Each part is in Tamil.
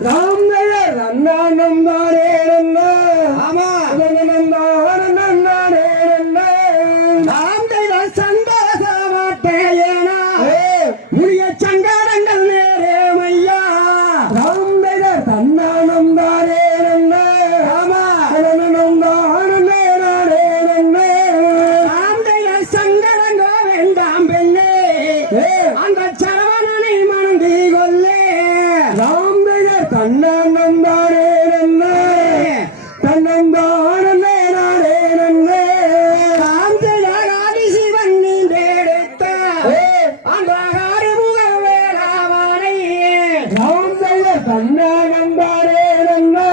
Bravo! ராம்தே தன்னாரம் தாரே நன்னே. தன்னந்தாரம் நேரே நன்னே தாந்தையார் ஆதிசிவன் நீண்டெடுத்த அந்த ஆறுமுக வேளாவனை ராம்தே தன்னாரம் தாரே நன்னே.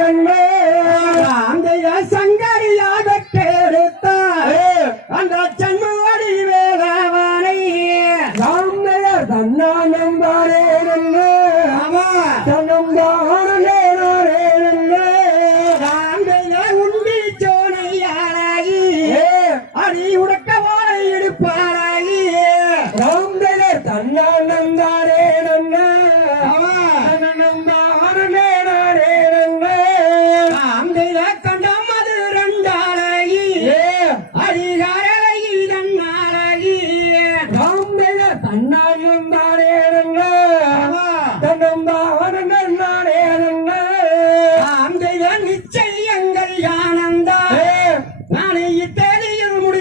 நன்னே தாந்தையார் சங்கரியாக எடுத்த அந்த சண்முகடி தன்னாரம் தாரே நன்னே ஆமா தன்னந்தாரம் நேரே தாந்தையார் உண்டி சோனையாளாகி அடி உடக்க போல எடுப்பாளாகி. ராம்தே தன்னாரம் தாரே நன்னே ஆமா தன்னந்தாரம் நேரே நன்னே தாந்தையார் கண்டம் அது ரெண்டாளாகி அடிகாரழகி தன்னாளகி.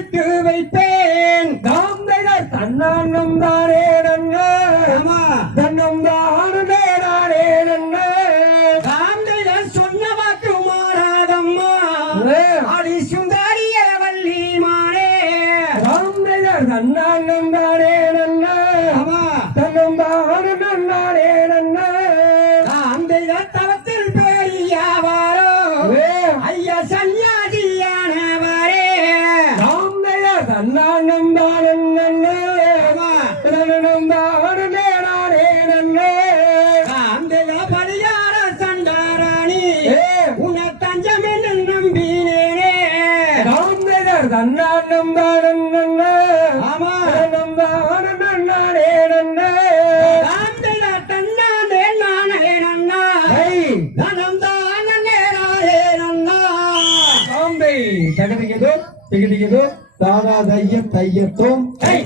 முடித்து வைப்பேன் ராம்தே தன்னாரம் தாரே நன்னே ஆமா. தன்னந்தாரம் நேரே நன்னே தாந்தையார் சொன்ன வாக்கு மாறாதம்மா. அடி சுந்தரிய வள்ளி மானே ராம்தே தன்னாரம் தாரே நன்னே தன்னாரம் தாரம் நன்னே ஆமா தன்னந்தாரம் நன்னே தாந்தையார் பரியார சண்டாராணி உன்னை தஞ்சமென்று நம்பினேனே ராம்தே தன்னாரம் தாரம் நன்னே ஆமா நன்னே தன்னானே நானே நன்னா நன்னா தாதா தைய தையத்தோம். ஏய்